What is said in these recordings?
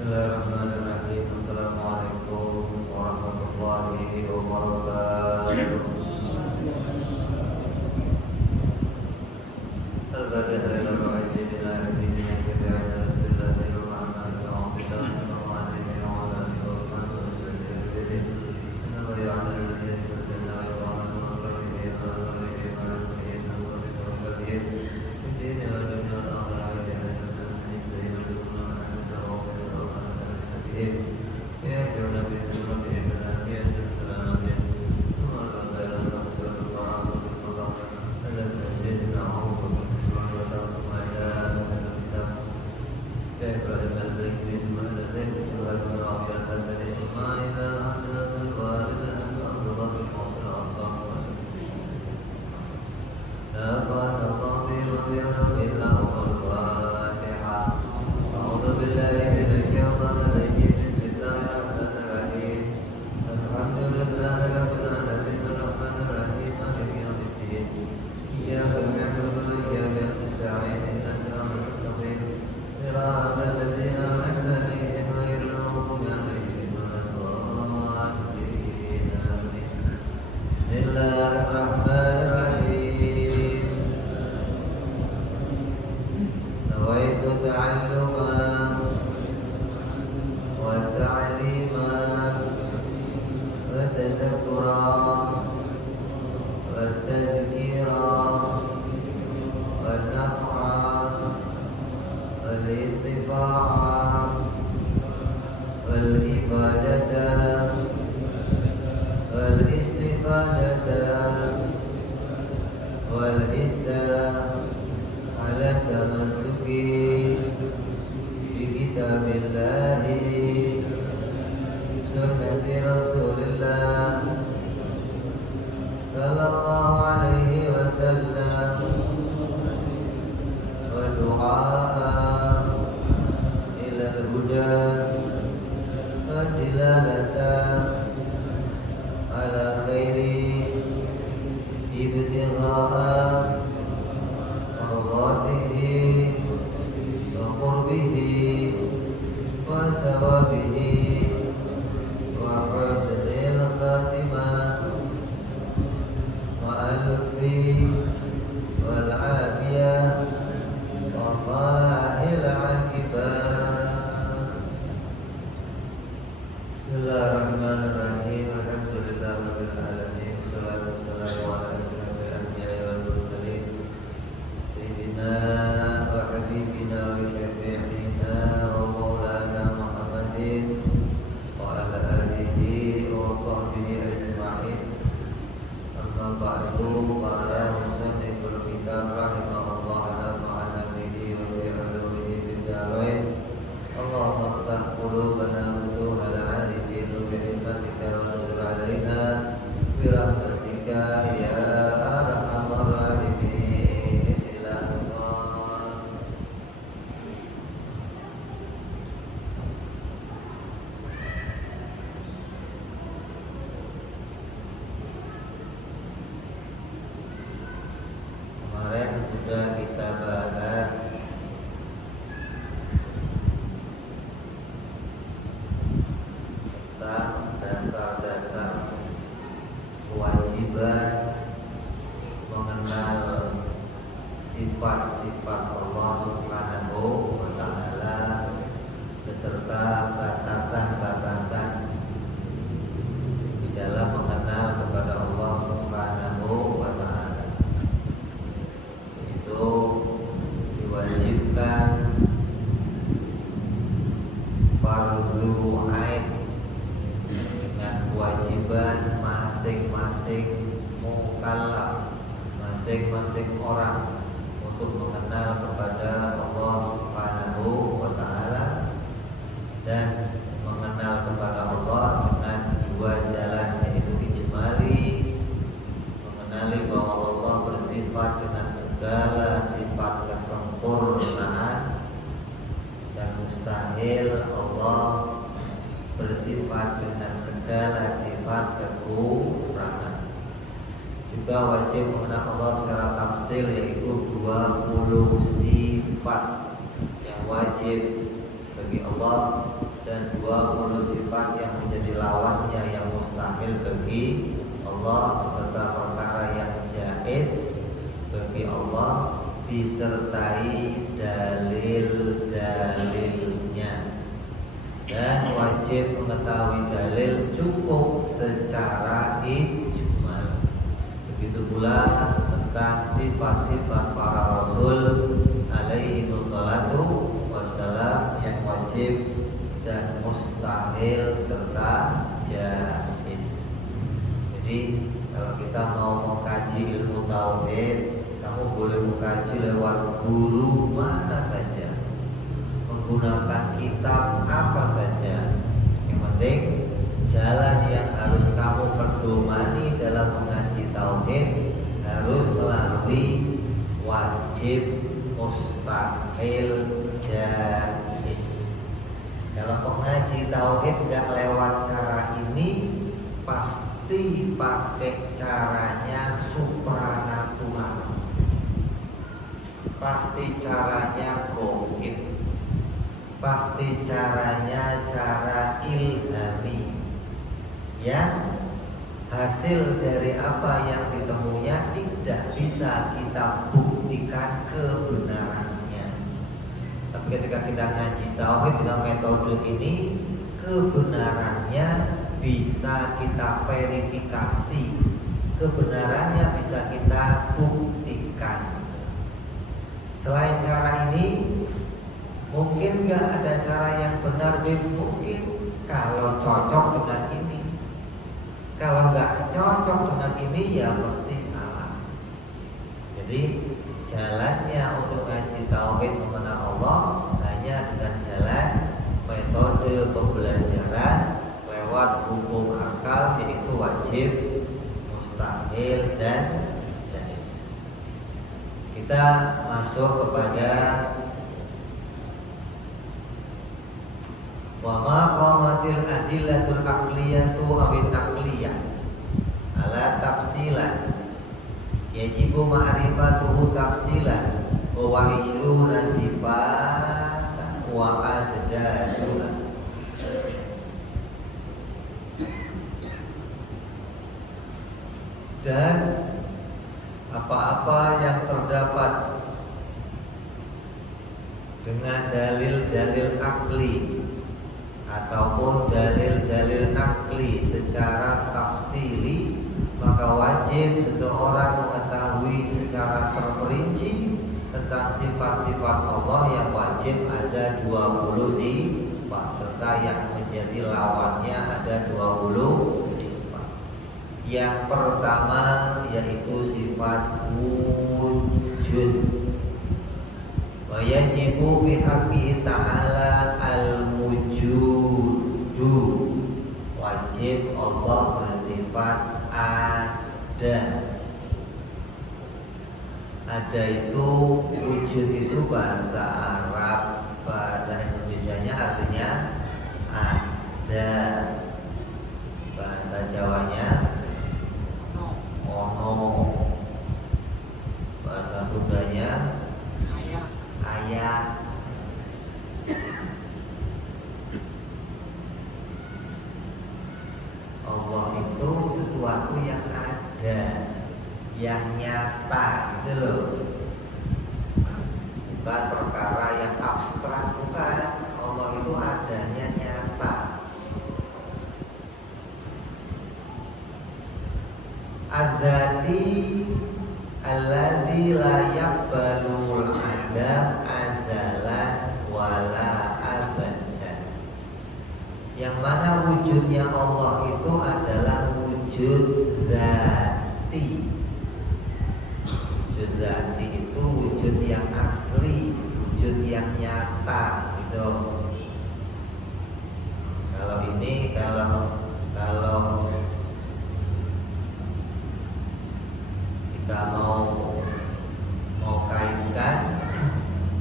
Bismillahirrahmanirrahim. Assalamualaikum warahmatullahi wabarakatuh. Al-Fatihah ila ma'izidina hadidina kibiyahina Rasulullah Muhammad wa ala alihi wa ala alihi wa sahbihi inna wa ya'ala al-ladhi wa ya'ala al-masrahih wa al-alihi wa al-alihi wa al-alihi bidini wa dunya wa al-akhirah ya jurnal bin jurnal ya jurnal ya sudah kita bahas tentang dasar-dasar kewajiban mengenal sifat-sifat Allah Subhanahu wa Ta'ala beserta batasan-batasan di dalam mengenal kepada Allah Subhanahu wa Ta'ala. Itu diwajibkan fardhu ain dengan kewajiban masing-masing mukallaf, masing-masing orang untuk mengenal kepada Allah Subhanahu wa Ta'ala dan mengenal kepada Allah dengan dua jalan, yaitu ijmali, mengenali bahwa Allah bersifat dengan segala sifat kesempurnaan, dan mustahil Allah bersifat dengan segala sifat kekurangan. Juga wajib mengenal Allah secara tafsil, yaitu 20 sifat yang wajib bagi Allah dan 20 sifat yang menjadi lawannya yang mustahil bagi Allah beserta perkara yang jaiz bagi Allah disertai dalil-dalilnya, dan wajib mengetahui dalil cukup secara ijmal. Begitu pula tentang sifat-sifat para rasul alaihi wassalatu wassalam yang wajib dan mustahil serta jaiz. Jadi kalau kita mau mengkaji ilmu tauhid, kamu boleh mengkaji lewat guru mana saja, menggunakan kitab apa saja. Yang penting jalan yang harus kamu perdomani dalam mengaji tauhid harus melalui wajib, mustahil, jaiz. Kalau pengaji tauhid nggak lewat cara ini, pasti pakai caranya supranatural, pasti caranya gaib, pasti caranya cara ilhami, yang hasil dari apa yang ditemunya tidak bisa kita buktikan kebenarannya. Tapi ketika kita ngaji tauhid dengan metode ini, kebenarannya bisa kita verifikasi, kebenarannya bisa kita buktikan. Selain cara ini, mungkin nggak ada cara yang benar, mungkin kalau cocok dengan ini. Kalau nggak cocok dengan ini, ya pasti salah. Jadi jalannya untuk ngaji tauhid mengenal Allah hanya dengan jalan metode pembelajaran lewat hukum akal, yaitu wajib, mustahil, dan jaiz. Kita masuk kepada wa ma qamatil adillatul aqliyatu awil aqliyah ala tafsilan yajibu ma'rifatuhu tafsilan wa ishruna sifat wa adaduna. Dan apa-apa yang terdapat dengan dalil-dalil akli ataupun dalil-dalil nakli secara tafsili, maka wajib seseorang mengetahui secara terperinci tentang sifat-sifat Allah yang wajib ada 20 sifat, serta yang menjadi lawannya ada 20 sifat. Yang pertama yaitu sifat wujud. Wa yajibu fi haqqi ta'ala al-wujudu. Wajib Allah bersifat ada. Ada itu, wujud itu bahasa Arab, bahasa Indonesianya artinya ada. Bahasa Jawanya ono. Bahasa Sundanya ayah. Allah itu sesuatu yang ada, yang nyata, gitu loh. Bukan perkara yang abstrak, bukan. Allah itu adanya nyata. Adzati alladzi la yaqbalul adam azalan wala abadan. Yang mana wujudnya Allah itu adalah wujud zati. Wujud zati itu wujud yang asli, wujud yang nyata, gitu. Kalau ini kalau kita mau kaitkan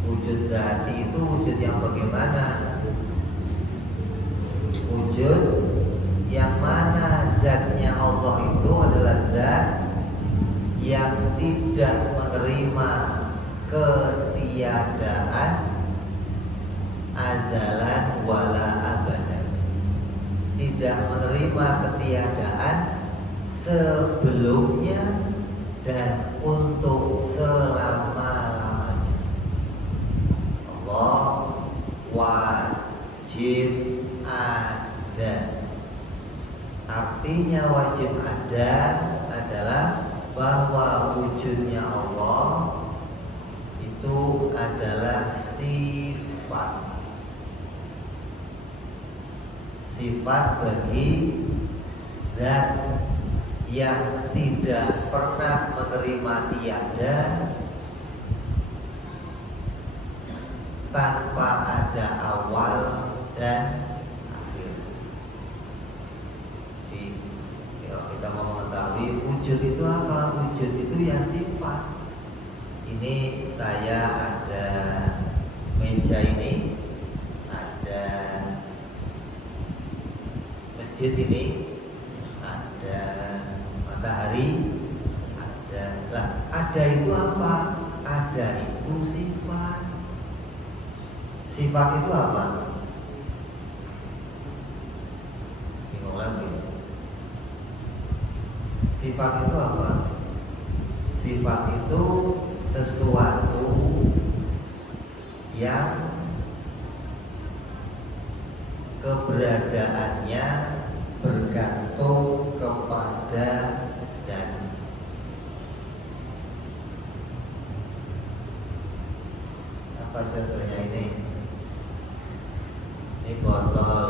wujud zati itu wujud yang bagaimana? Wujud yang mana zatnya Allah itu adalah zat yang tidak menerima ketiadaan azalan wala abad. tidak menerima ketiadaan sebelumnya dan untuk selama-lamanya. Allah wajib ada. Artinya wajib ada adalah bahwa wujudnya Allah itu adalah sifat. Sifat bagi zat yang tidak pernah menerima tiada tanpa ada awal dan akhir. Jadi kalau kita mau mengetahui wujud itu apa, wujud itu ya sifat. Ini saya ada meja ini, ada masjid ini, ada matahari, ada itu apa? Ada itu sifat. Sifat itu apa? Bingung lagi. Sifat itu apa? Sifat itu sesuatu yang keberadaannya bergantung kepada zat. Apa contohnya ini? Ini botol.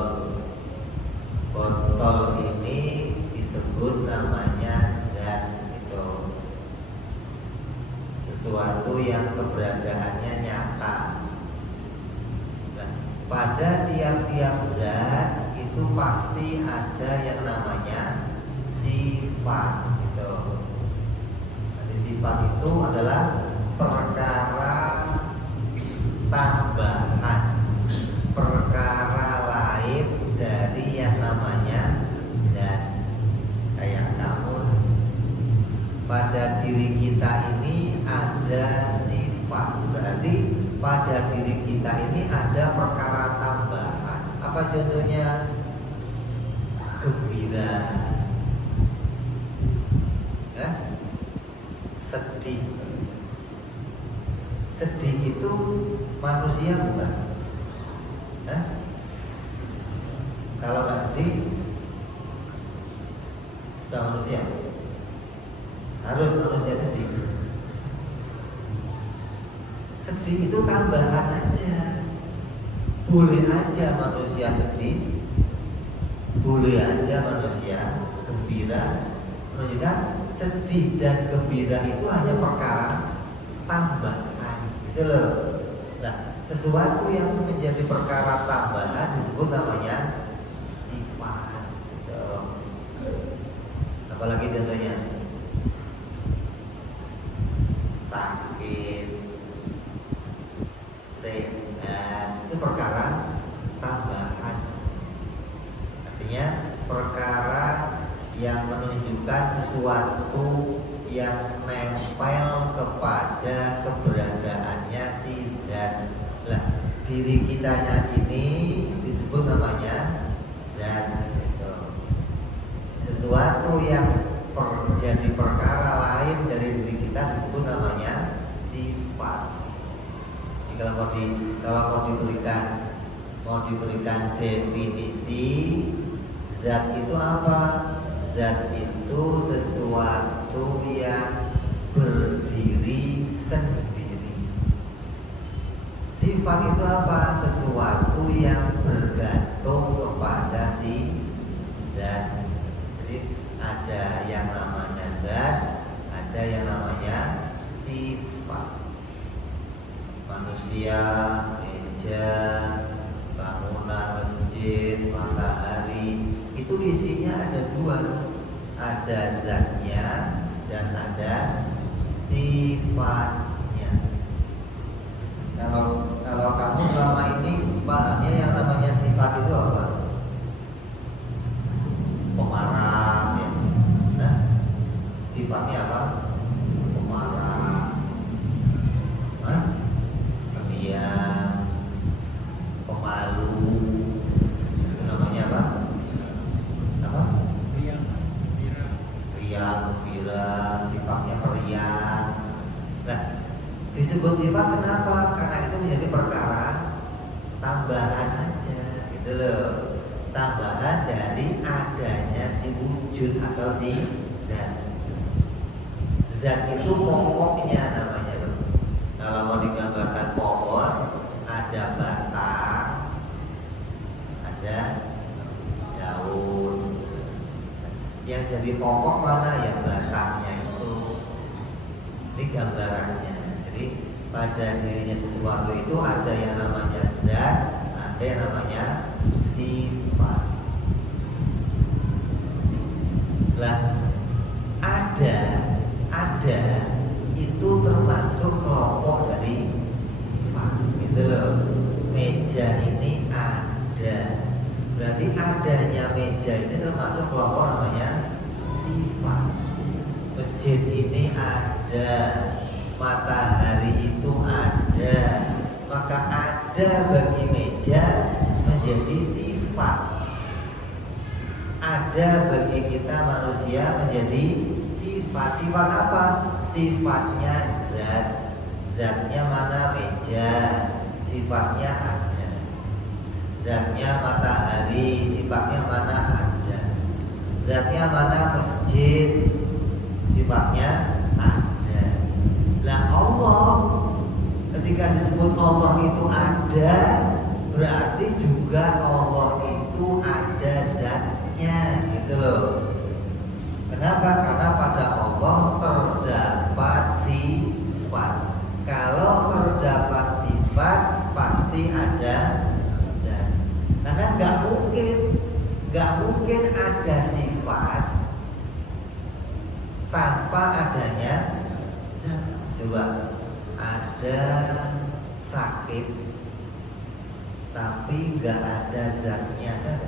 Botol ini disebut namanya zat. Itu sesuatu yang keberadaannya nyata. Nah, pada tiap-tiap zat itu pasti ada yang namanya sifat. Gitu. Jadi sifat itu adalah perkara tambahan, perkara lain dari yang namanya zat. Kayak kamu, pada diri kita ini ada sifat, berarti pada diri kita ini ada perkara tambahan. Apa contohnya? Gembira, sedih. Sedih itu manusia bukan? Kalau nggak sedih, bukan manusia. Harus manusia sedih. Sedih itu tambahan aja. Boleh aja manusia sedih, boleh aja manusia gembira. Menunjukkan sedih dan gembira itu hanya perkara tambahan. Gitu loh. Nah, sesuatu yang menjadi perkara tambahan disebut namanya sifat. Gitu. Apalagi contohnya? Sakit, sehat, itu perkara tambahan. Artinya perkara yang menunjukkan sesuatu yang nempel kepada keberadaannya si zat. Nah, diri kitanya ini disebut namanya zat. Gitu. Sesuatu yang jadi perkara lain dari diri kita disebut namanya sifat. Jadi kalau mau diberikan definisi, zat itu apa? Zat itu sesuatu yang berdiri sendiri. Sifat itu apa? Sesuatu yang bergantung kepada si zat. Jadi ada yang namanya zat, ada yang namanya sifat. Manusia, meja, bangunan masjid, matahari, itu isinya ada dua, ada zatnya dan ada sifatnya. Kalau kamu selama ini pahamnya yang namanya sifat itu apa? Pemarah, ya. Nah, sifatnya apa? Pemarah, pendiam, pemalu. Itu namanya apa? disebut sifat kenapa? Karena itu menjadi perkara tambahan aja, gitu loh. Tambahan dari adanya si wujud atau si zat. Zat itu pokoknya namanya loh. Kalau mau digambarkan pohon, ada batang, ada daun. Yang jadi pokok mana? Ya batangnya itu. Ini gambarannya. Jadi pada dirinya sesuatu itu ada yang namanya zat, ada yang namanya sifat. Lah ada itu termasuk kelompok dari sifat, gitu loh. Meja ini ada, berarti adanya meja ini termasuk kelompok namanya sifat. Masjid ini ada, matahari itu ada, maka ada bagi meja menjadi sifat. Ada bagi kita manusia menjadi sifat. Sifat apa? Sifatnya zat. Zatnya mana? Meja. Sifatnya ada. Zatnya matahari. Sifatnya mana? Ada. Zatnya mana? Masjid. Sifatnya ada. Lah Allah, ketika disebut Allah itu ada, berarti juga Allah itu ada zatnya, gitu loh. Kenapa? Karena pada Allah terdapat sifat. Kalau terdapat sifat pasti ada zat. Karena nggak mungkin ada sifat tanpa adanya zat. Coba, ada sakit tapi nggak ada zatnya, kan?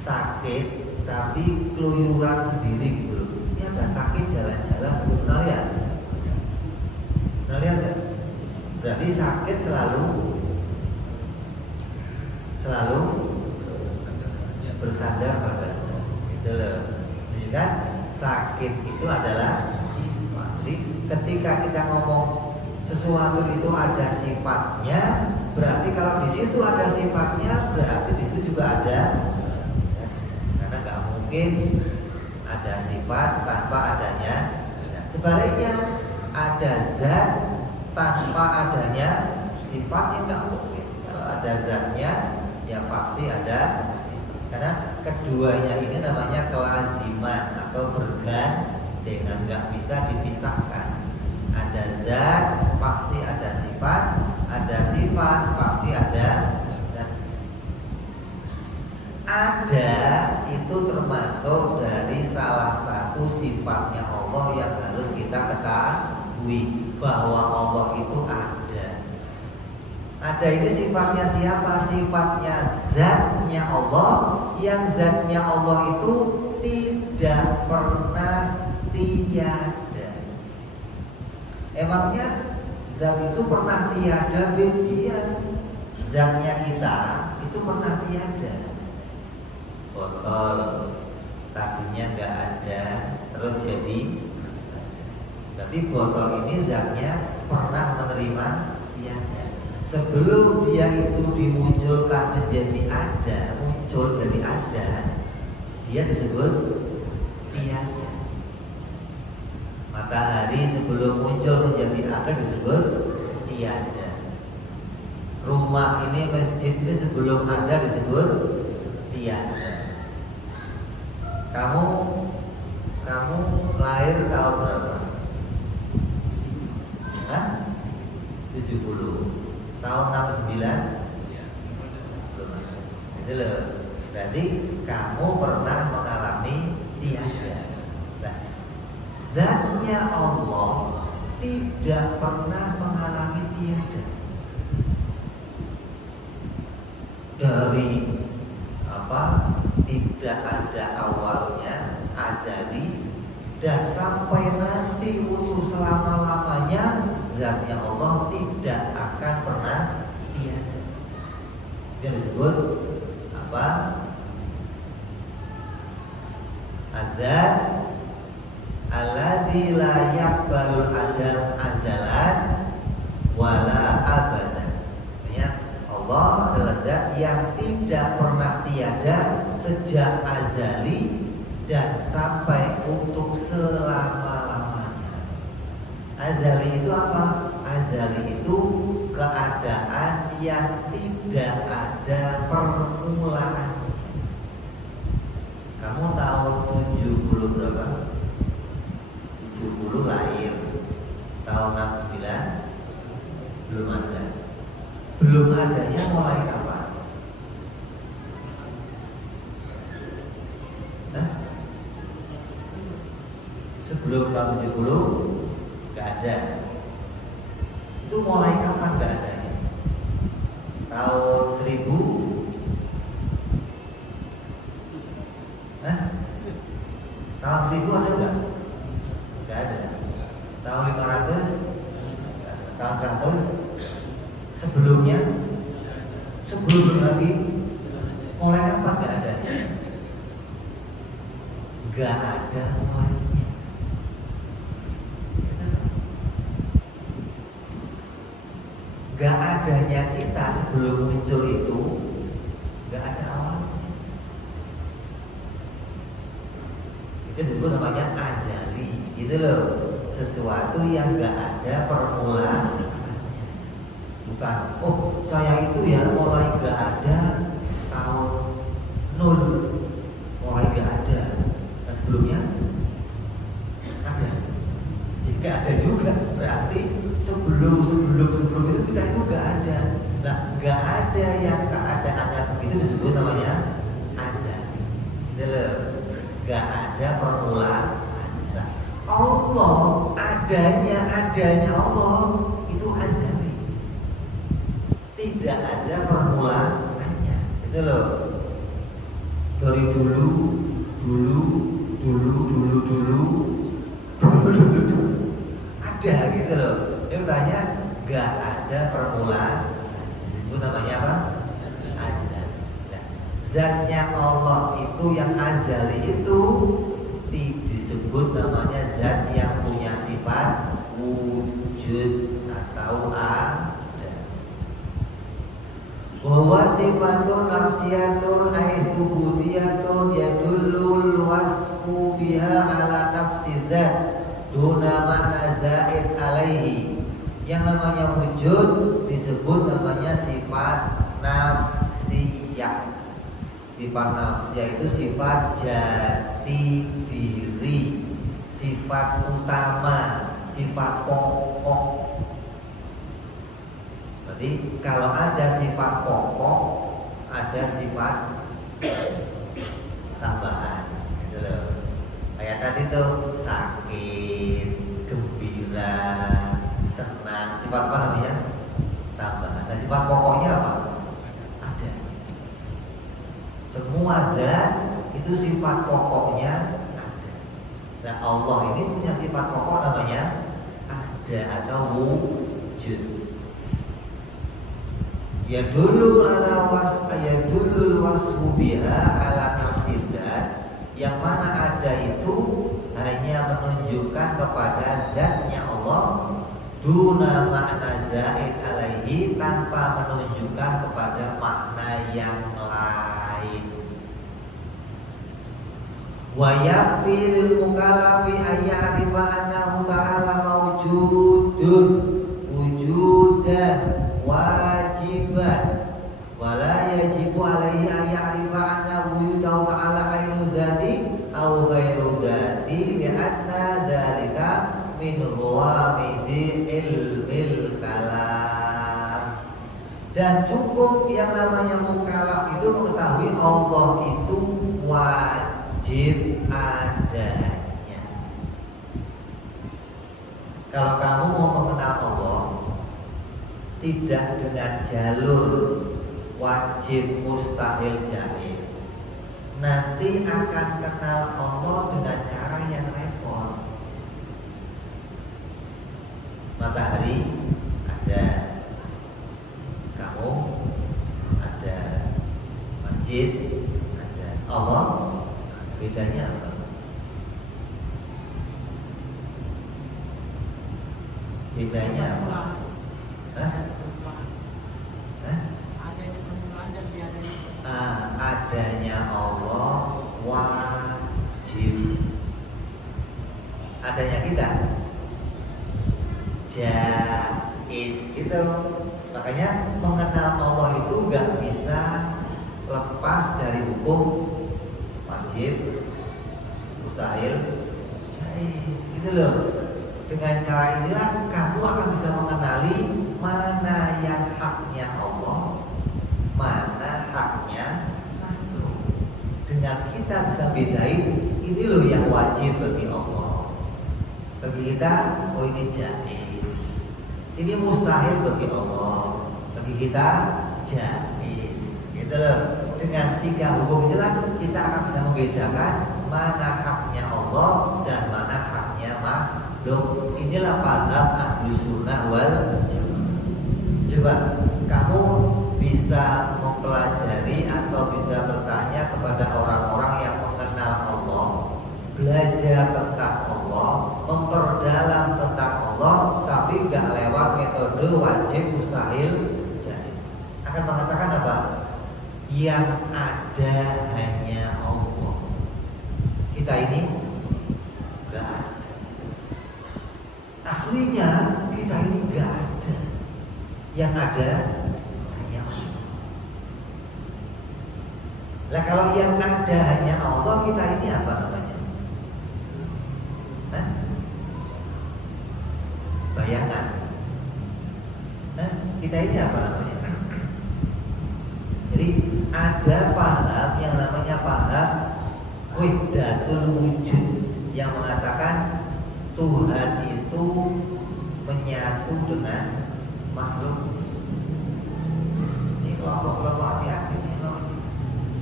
Sakit tapi keluyuran sendiri gitu loh. Ini ada sakit jalan-jalan, pernah lihat? Pernah lihat ya? Berarti sakit selalu bersandar pada zat, gitu loh. Jadi kan sakit itu adalah sifat. Jadi ketika kita ngomong sesuatu itu ada sifatnya, berarti kalau di situ ada sifatnya, berarti di situ juga ada. Karena nggak mungkin ada sifat tanpa adanya zat. Sebaliknya, ada zat tanpa adanya sifatnya nggak mungkin. Kalau ada zatnya, ya pasti ada sifat. Karena keduanya ini namanya kelaziman atau bergandengan, nggak bisa dipisahkan. Ada zat pasti ada sifat, ada sifat pasti ada zat. Ada itu termasuk dari salah satu sifatnya Allah yang harus kita ketahui, bahwa Allah itu ada. Ada ini sifatnya siapa? Sifatnya zatnya Allah, yang zatnya Allah itu tidak pernah tiada. Emangnya zat itu pernah tiada? Iya. Zatnya kita itu pernah tiada. Botol tadinya nggak ada, terus jadi ada. Berarti botol ini zatnya pernah menerima tiada. Sebelum dia itu dimunculkan menjadi ada, muncul jadi ada, dia disebut tiada. Matahari sebelum muncul menjadi ada disebut tiada. Rumah ini, masjid ini sebelum ada disebut tiada. Kamu lahir tahun berapa? 70. Tahun 69? Itu loh. Berarti kamu pernah mengalami tiada. Nah, zatnya Allah tidak pernah mengalami tiada. Dari tidak ada awalnya, azali, dan sampai nanti untuk selama-lamanya zatnya Allah tidak akan pernah tiada. Yang disebut apa? Adzat alladzi la yaqbalul Adam azalan wala abadan. Ya, Allah adalah zat yang tidak pernah tiada sejak azali dan sampai untuk selama-lamanya. Azali itu apa? Azali itu keadaan yang tidak ada permulaan. Kamu tahun 70 berapa? 70 lahir. Tahun 69 belum ada. Belum adanya mulai kapan? Hah? Sebelum tahun 70 nggak ada. Itu mulai kapan nggak adanya? Tahun 1000? Hah? Tahun 1000 ada nggak? Nggak ada. Tahun 500? Tahun 100? Sebelumnya? Sebelumnya lagi? Mulai kapan nggak ada? Nggak ada mulainya. Gak adanya kita sebelum muncul itu gak ada awalnya. Itu disebut namanya azali, gitu loh. Sesuatu yang gak ada permulaan. Bukan, oh saya itu ya mulai gak ada tahun 0, mulai gak ada. Nah sebelumnya ada, ya gak ada juga. Berarti sebelum itu kita juga ada. Nah, nggak ada yang keadaannya begitu disebut namanya azali. Gitu loh. Nggak ada permulaan. Nah, Allah adanya Allah itu azali. Tidak ada permulaannya. Gitu loh. Dari dulu ada gitu loh. Dia bertanya, gak ada permulaan. Disebut namanya apa? Azali. Nah, zatnya Allah itu yang azali itu disebut namanya zat yang punya sifat wujud atau ada. Bahwa sifatun nafsiyatun aistubudiyatun yadullul wasfu biha ala nafsi zat duna makna zaid alaihi. Yang namanya wujud disebut namanya sifat nafsiyah. Sifat nafsiyah itu sifat jati diri, sifat utama, sifat pokok. Berarti kalau ada sifat pokok, ada sifat tambahan. Gitu loh. Kayak tadi tuh sakit, gembira, senang, sifat apa namanya? Tambahan. Nah sifat pokoknya apa? Ada. Semua zat itu sifat pokoknya ada. Nah Allah ini punya sifat pokok namanya ada atau wujud. Ya dulu ala wasfu biha ala nafsidat, yang mana ada itu hanya menunjukkan kepada zatnya Allah duna makna zaid alaihi, tanpa menunjukkan kepada makna yang lain. Wa yakfi lil mukallafi ayya'rifa annahu ta'ala mawjudun wujudan wajiban wala yajibu alaihi ayya'rifa annahu yutahu ta'ala ainu dzati au ghairu dzati li'anna dzalika min huwamidi ilmil kalam. Dan cukup yang namanya mukallaf itu mengetahui Allah itu wajib adanya. Kalau kamu mau mengenal Allah tidak dengan jalur wajib, mustahil, jaiz, nanti akan kenal Allah dengan cara yang repot. Matahari ada, kamu ada, masjid ada, Allah bedanya apa? Bedanya apa? Hah? Hah? Adanya Allah wajib, adanya kita jaiz gitu. Makanya mengenal Allah itu nggak bisa lepas dari hukum wajib, mustahil, jaiz gitu loh. Dengan cara inilah kamu akan bisa mengenali mana yang haknya Allah, mana haknya makhluk. Dengan kita bisa bedain ini loh yang wajib bagi Allah. Bagi kita, oh ini jaiz. Ini mustahil bagi Allah. Bagi kita jaiz. Gitu loh. Dengan 3 hukum itulah kita akan bisa membedakan mana haknya Allah dan mana haknya makhluk. Inilah paham Ahlus Sunnah wal Jamaah. Coba kamu bisa mempelajari atau bisa bertanya kepada orang-orang yang mengenal Allah, belajar tentang Allah, memperdalam tentang Allah, tapi nggak lewat metode wajib, mustahil, jaiz. Akan mengatakan apa? Yang ada hanya Allah. Kita ini nggak ada. Aslinya kita ini nggak ada. Yang ada hanya Allah. Lah kalau yang ada hanya Allah, kita ini apa namanya? Hah? Bayangan. Hah? Kita ini apa namanya? Jadi ada paham yang namanya paham wahdatul wujud yang mengatakan Tuhan itu menyatu dengan makhluk. Ini kelompok-kelompok hati-hati nih,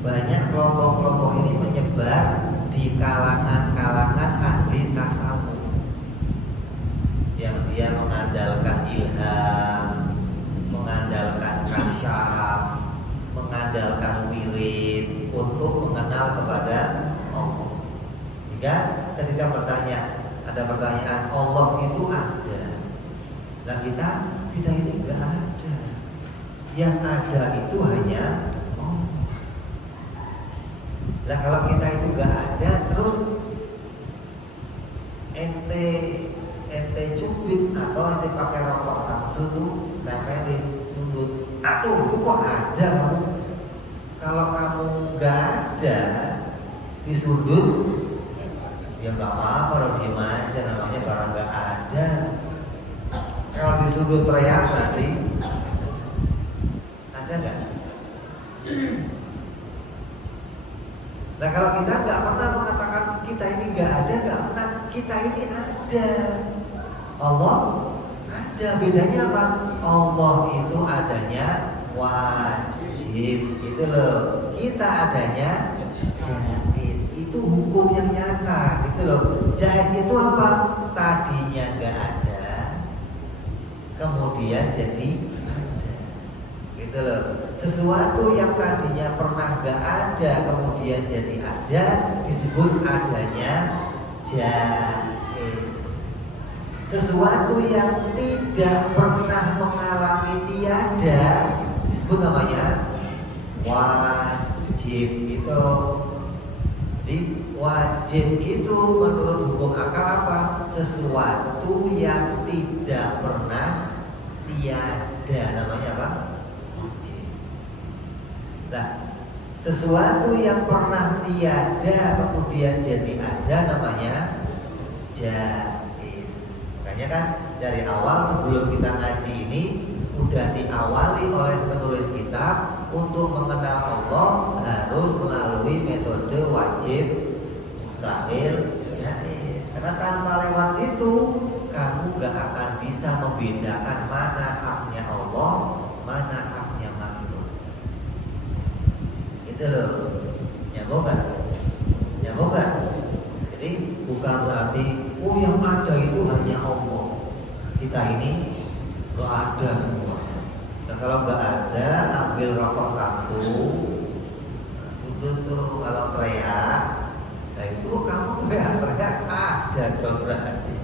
banyak kelompok-kelompok ini menyebar di kalangan-kalangan ahli tasawuf yang dia mengandalkan ilham, mengandalkan kasyaf, mengandalkan wirid untuk mengenal kepada Allah. Jika ketika ada pertanyaan Allah itu ada, nah kita ini enggak ada. Yang ada itu hanya Allah. Nah kalau kita itu enggak ada, terus ente cubit atau ente pakai rokok Samsu tuh tempelin sudut. Aduh, itu kok ada kamu? Kalau kamu enggak ada di sudut, ya nggak apa-apa, kalau diem aja, namanya barang nggak ada. Kalau di sudut teriak nanti ada nggak? Nah kalau kita nggak pernah mengatakan kita ini nggak ada, nggak pernah, kita ini ada. Allah ada. Bedanya apa? Allah itu adanya wajib, itu loh. Kita adanya jaiz, itu hukum yang nyata, gitu loh. Jaiz itu apa? Tadinya nggak ada, kemudian jadi ada, gitu loh. Sesuatu yang tadinya pernah nggak ada, kemudian jadi ada, disebut adanya jaiz. Sesuatu yang tidak pernah mengalami tiada disebut namanya wajib. Itu jadi wajib itu menurut hukum akal apa? Sesuatu yang tidak pernah tiada, namanya apa? Wajib. Nah, sesuatu yang pernah tiada kemudian jadi ada namanya jaiz. Makanya kan dari awal sebelum kita ngaji ini udah diawali oleh penulis kitab untuk mengenal Allah harus melalui metode wajib, mustahil, jaiz. Karena tanpa lewat situ kamu gak akan bisa membedakan mana haknya Allah, mana haknya makhluk. Itu loh. Nyambung gak? Nyambung gak? Jadi bukan berarti yang ada itu hanya Allah. Kita ini gak ada semuanya. Nah kalau gak ada, ambil rokok Samsu, sudut tuh kalau teriak, nah itu kamu teriak-teriak ada dong berarti.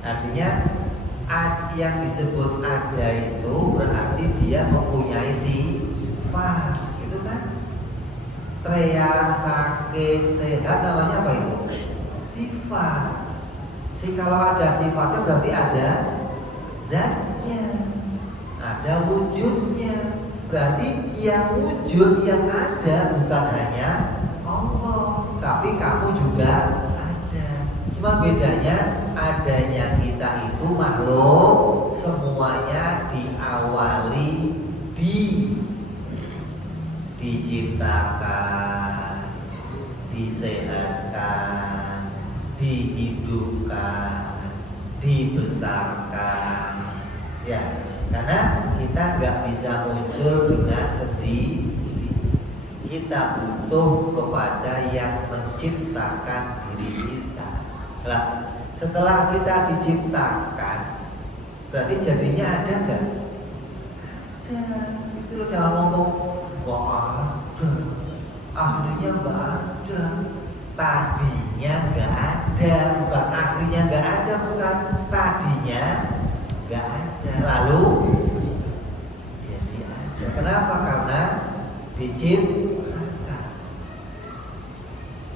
Artinya ada yang disebut ada itu berarti dia mempunyai sifat, gitu kan? Teriak, sakit, sehat namanya apa itu? Sifat. Kalau ada sifatnya berarti ada zatnya, ada wujudnya. Berarti yang wujud yang ada bukan hanya Allah, tapi kamu juga ada. Cuma bedanya adanya kita itu makhluk semuanya diawali diciptakan, disehatkan, dihidupkan, dibesarkan. Ya, karena kita nggak bisa muncul dengan sendiri. Kita butuh kepada yang menciptakan diri kita. Nah, setelah kita diciptakan, berarti jadinya ada nggak? Ada. Itu loh, jangan ngomong nggak ada, aslinya nggak ada, tadinya nggak ada, bukan aslinya nggak ada, bukan tadinya nggak ada, lalu jadi ada. Kenapa? Karena diciptakan.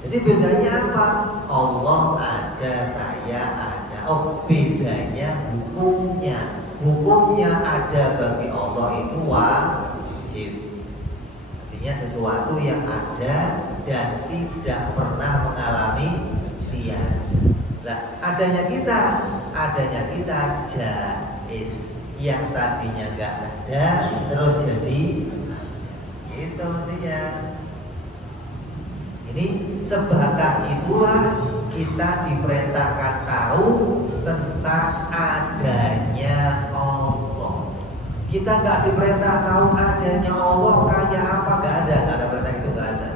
Jadi bedanya apa? Allah ada, saya ada. Oh, bedanya hukumnya. Hukumnya ada bagi Allah itu wajib. Artinya sesuatu yang ada dan tidak pernah mengalami tiada. Nah, adanya kita jaiz. Yang tadinya nggak ada terus jadi, itu mestinya. Ini sebatas itulah kita diperintahkan tahu tentang adanya Allah. Kita nggak diperintah tahu adanya Allah kayak apa, nggak ada perintah itu, nggak ada.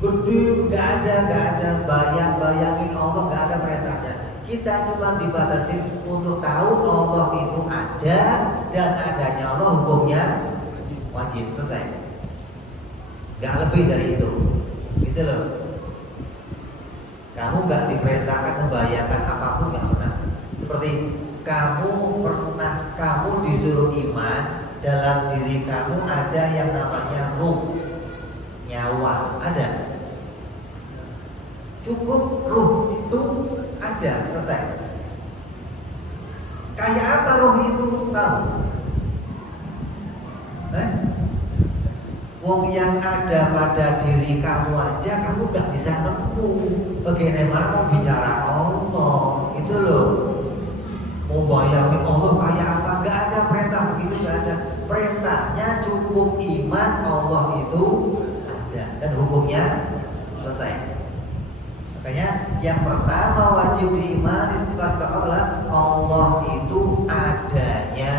Gede nggak ada, bayangin Allah nggak ada perintahnya. Kita cuma dibatasi untuk tahu Allah itu ada dan adanya Allah hukumnya wajib, selesai. Nggak lebih dari itu, gitu loh. Kamu nggak diperintahkan membayangkan apapun, nggak pernah. Seperti kamu disuruh iman, dalam diri kamu ada yang namanya ruh, nyawa, ada. Cukup ruh itu ada, selesai. Kayak apa ruh itu, tahu? Wong yang ada pada diri kamu aja kamu gak bisa nemu, bagaimana mau bicara Allah, itu loh. Mau bayangin Allah kayak apa, gak ada perintah begitu, gak ada. Perintahnya cukup iman Allah itu ada dan hukumnya selesai. Makanya yang pertama wajib diimani sifat-sifat Allah, Allah itu adanya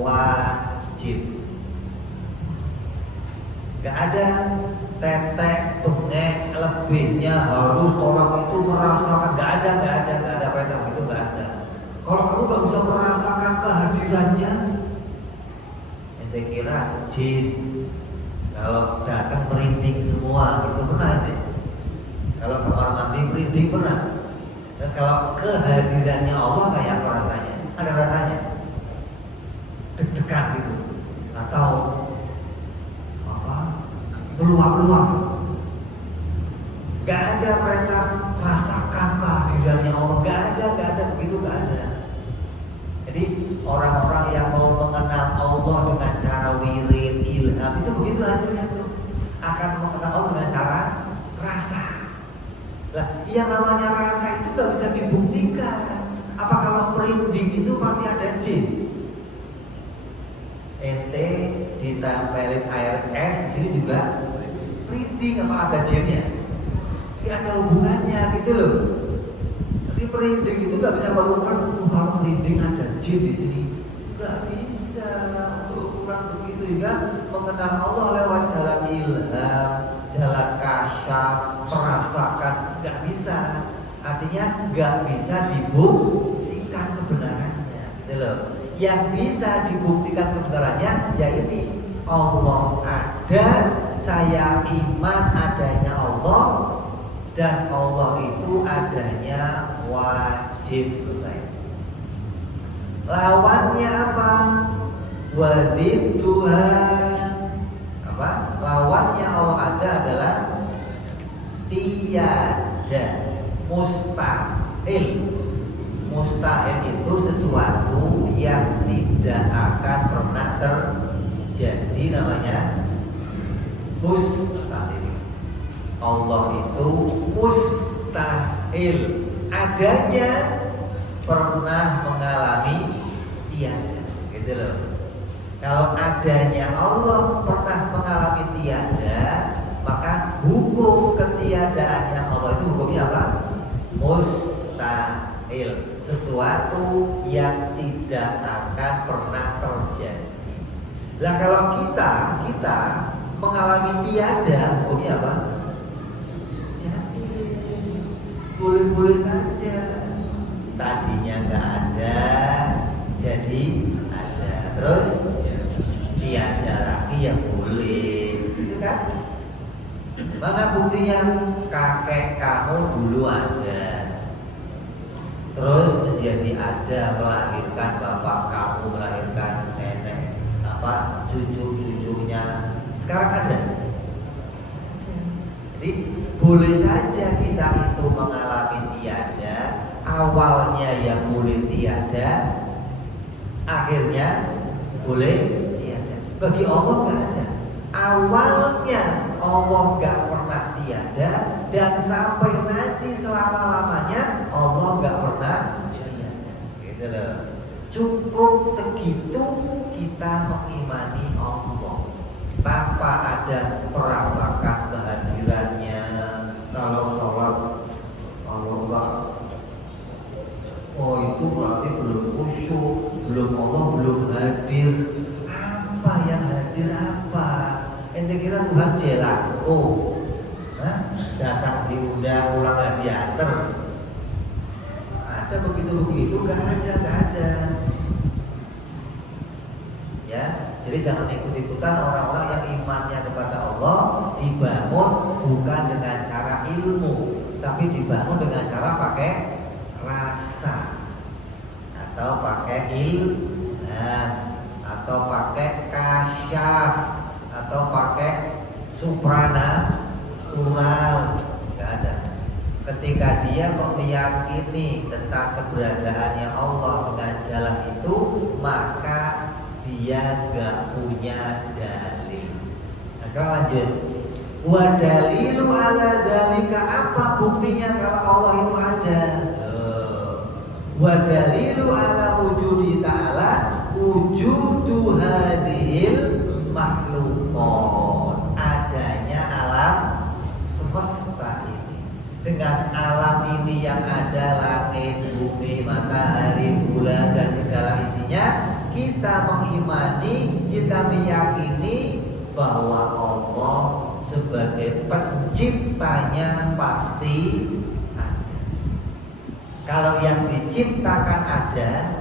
wajib. Gak ada tetek, bengek, lebihnya harus orang itu merasakan. Gak ada perintah begitu, gak ada. Kalau kamu gak bisa merasakan kehadirannya, ente kira jin kalau datang merinding semua, itu pernah ente? Kalau kamar mandi merinding pernah? Dan kalau kehadirannya Allah kayak apa rasanya? Ada rasanya? Deg-degan gitu, atau peluang. Gak ada perintah rasakan kehadirannya Allah, gak ada begitu, gak ada. Jadi orang-orang yang mau mengenal Allah dengan cara wirid, ilham, itu begitu hasilnya tuh. Akan mengenal Allah dengan cara rasa. Lah, yang namanya rasa itu gak bisa dibuktikan. Apa kalau merinding itu pasti ada jin? Ente ditempelin air es di sini juga merinding, apa ada jinnya? Gak ada hubungannya gitu loh. Jadi merinding itu gak bisa ukuran kalau merinding ada jin di sini. Gak bisa untuk ukuran begitu. Hingga mengenal Allah lewat jalan ilham, jalan kasyaf, merasakan, gak bisa. Artinya gak bisa dibuktikan kebenarannya, gitu loh. Yang bisa dibuktikan kebenarannya ya ini, Allah ada, saya iman adanya Allah, dan Allah itu adanya wajib, selesai. Lawannya apa? Wadidduha. Apa? Lawannya Allah ada adalah tiada, mustahil. Mustahil itu sesuatu yang tidak akan pernah terjadi, namanya mustahil. Allah itu mustahil, adanya pernah mengalami tiada, gitu loh. Kalau adanya Allah pernah mengalami tiada, maka hukum ketiadaannya Allah itu hukumnya apa? Mustahil, sesuatu yang tidak akan pernah terjadi. Lah kalau kita mengalami tiada, hukumnya apa? Jadi boleh-boleh saja. Tadinya nggak ada, jadi ada. Terus tiada lagi ya boleh, itu kan? Mana buktinya? Kakek kamu dulu ada, terus menjadi ada, melahirkan bapak kamu, melahirkan nenek, cucu-cucunya, sekarang ada. Jadi boleh saja kita itu mengalami tiada, awalnya yang boleh tiada, akhirnya boleh tiada. Bagi Allah nggak ada. Awalnya Allah nggak pernah tiada, dan sampai nanti selama-lamanya Allah nggak pernah tiada. Gitu loh. Cukup segitu kita mengimani Allah tanpa ada merasakan kehadirannya. Kalau sholat, kalau enggak, oh itu berarti belum khusyuk, belum Allah belum hadir. Apa yang hadir apa? Ente kira Tuhan jelako? Datang diundang ulang gak diantar? Ada begitu-begitu? Gak ada. Ya, jadi jangan ikut-ikutan orang-orang yang imannya kepada Allah dibangun bukan dengan cara ilmu, tapi dibangun dengan cara pakai rasa, atau pakai ilham, atau pakai kasyaf, atau pakai supranatural. Gak ada. Ketika dia kok meyakini tentang keberadaannya Allah dengan jalan itu, maka dia gak punya dalil. Nah sekarang lanjut. Wa dalilu ala dalika, apa buktinya kalau Allah itu ada? Wa dalilu ala wujudi ta'ala wujudu hadhil makhlukot, adanya alam semesta ini. Dengan alam ini yang ada langit, bumi, matahari, bulan dan segala isinya, kita mengimani, kita meyakini bahwa Allah sebagai penciptanya pasti ada. Kalau yang diciptakan ada,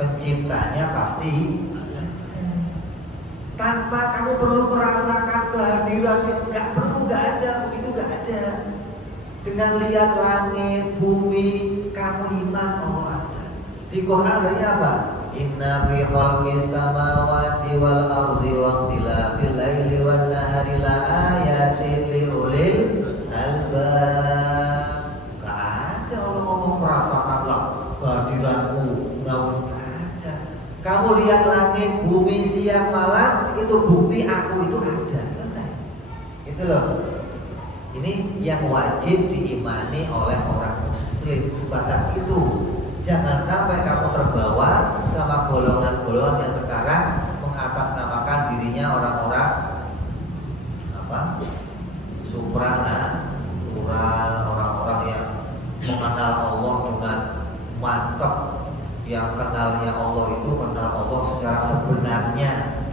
penciptanya pasti ada. Tanpa kamu perlu merasakan kehadirannya, nggak perlu, nggak ada, begitu nggak ada. Dengan lihat langit, bumi, kamu iman Allah ada. Di Quran adanya apa? Inna fi khalqis samawati wal ardi wa ikhtilafil laili wan nahari la ayatin liulil albab. Gak ada Allah ngomong merasakanlah kehadiranku, nggak ada. Kamu lihat langit, bumi, siang malam, itu bukti aku itu ada. Selesai. Itu loh. Ini yang wajib diimani oleh orang muslim, sebatas itu. Jangan sampai kamu terbawa sama golongan-golongan yang sekarang mengatasnamakan dirinya orang-orang supranatural, orang-orang yang mengenal Allah dengan mantap, yang kenalnya Allah itu kenal Allah secara sebenarnya.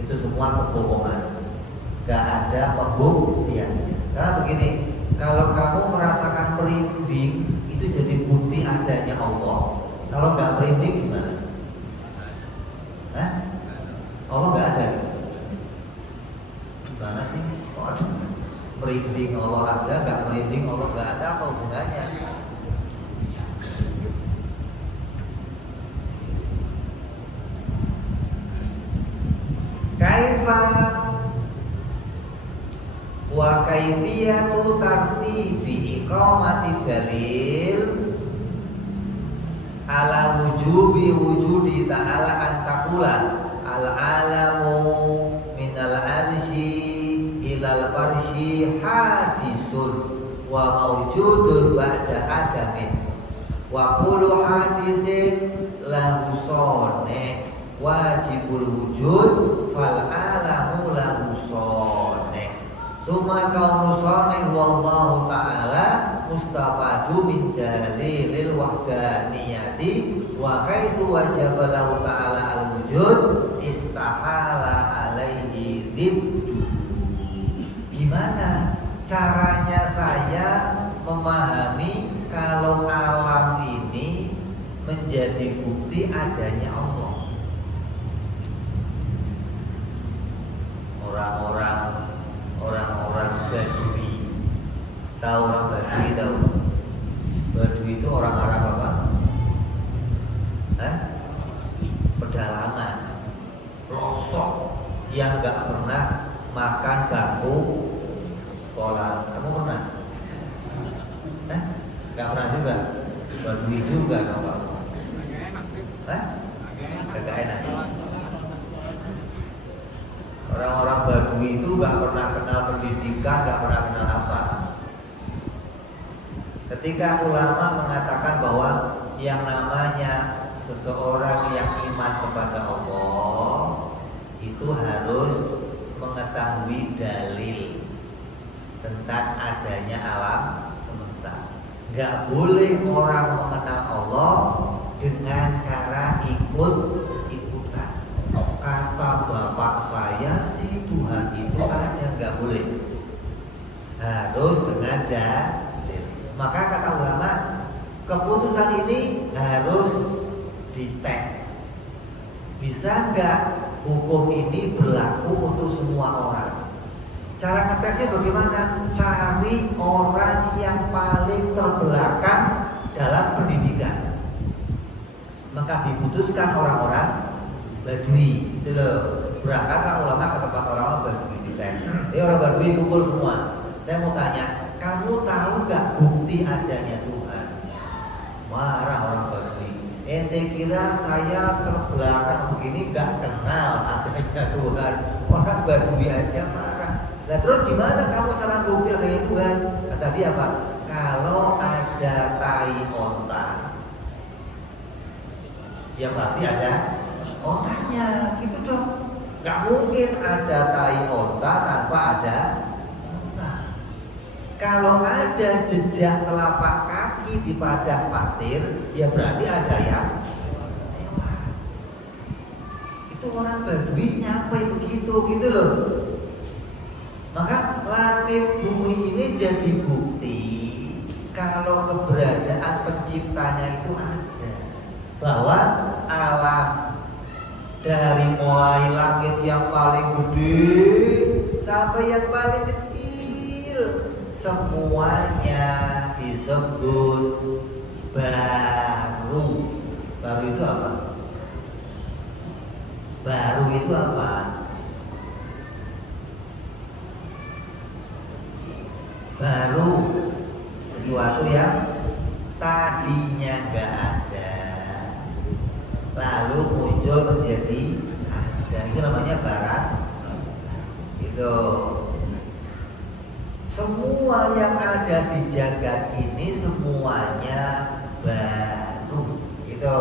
Itu semua kebohongan, gak ada pembuktiannya. Karena begini, kalau kamu merasakan merinding, itu jadi bukti adanya Allah. Kalau nggak merinding gimana? Allah nggak ada. Gimana sih? Kok ada? Merinding Allah ada, nggak merinding Allah nggak ada, apa hubungannya? Kaifa wa kaifiyatu tartibi iqamati dalil ala wujudi ta'ala an taqula al alamu minal arsyi ilal farshi hadisun wa mawjudun ba'da adamin wa kullu hadisin lahu sone wajibul wujud fal alamu lahu sone summa kaunu sone wallahu ta'ala mustafadu min dalilil wahdaniyati wa kaitu wajaba lahu ta'ala al wujud istahala alaihi dhibdu. Gimana caranya saya memahami kalau alam ini menjadi bukti adanya Allah? Orang-orang Badui. Tahu orang Badui tahu? Badui itu orang Arab apa? Pedalaman, pelosok yang nggak pernah makan bangku sekolah. Kamu pernah? Nggak pernah juga. Badui juga kamu. Gak enak. Orang-orang Badui itu nggak pernah kenal pendidikan, nggak pernah kenal apa. Ketika ulama mengatakan bahwa yang namanya seseorang yang iman kepada Allah itu harus mengetahui dalil tentang adanya alam semesta. Gak boleh orang mengenal Allah dengan cara ikut-ikutan. Kata bapak saya sih Tuhan itu ada, gak boleh. Harus dengan dalil. Maka kata ulama, keputusan ini harus dites. Bisa nggak hukum ini berlaku untuk semua orang? Cara ngetesnya bagaimana? Cari orang yang paling terbelakang dalam pendidikan. Maka diputuskan orang-orang Badui. Itu loh. Berangkatlah ulama ke tempat orang-orang Badui dites. Orang Badui kumpul semua. Saya mau tanya, kamu tahu nggak bukti adanya Tuhan? Marah orang Badui. Ente kira saya terbelakang begini nggak kenal adanya Tuhan? Orang Badui aja marah. Nah terus gimana kamu cara bukti adanya Tuhan? Kata dia apa? Kalau ada tai onta, ya pasti ada ontanya, gitu dong. Nggak mungkin ada tai onta tanpa ada onta. Kalau ada jejak telapak kaki di padang pasir, ya berarti ada yang lewat. Itu orang Badui nyampe begitu, gitu loh. Maka langit bumi ini jadi bukti kalau keberadaan penciptanya itu ada. Bahwa alam dari mulai langit yang paling gede sampai yang paling kecil, semuanya disebut baru. Baru itu apa? Baru itu apa? Baru sesuatu yang tadinya nggak ada, lalu muncul menjadi ada. Itu namanya barang. Itu. Semua yang ada di jagat ini semuanya baru. Itu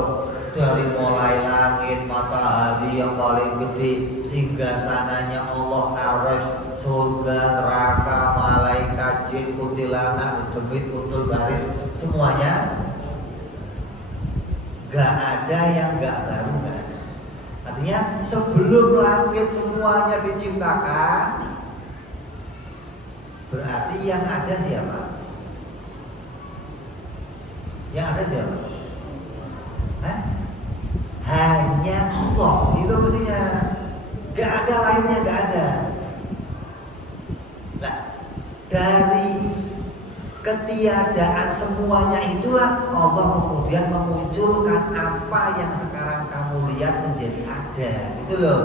dari mulai langit, matahari yang paling gede, singgasananya Allah, Arsy, surga, neraka, malaikat, jin, kuntilanak, demit, kuntul, baris, semuanya gak ada yang gak baru, gak ada. Artinya sebelum langit semuanya diciptakan, berarti yang ada siapa? Yang ada siapa? Hanya Allah. Itu mestinya. Gak ada lainnya, gak ada. Nah, dari ketiadaan semuanya itulah Allah kemudian memunculkan apa yang sekarang kamu lihat menjadi ada. Gitu loh.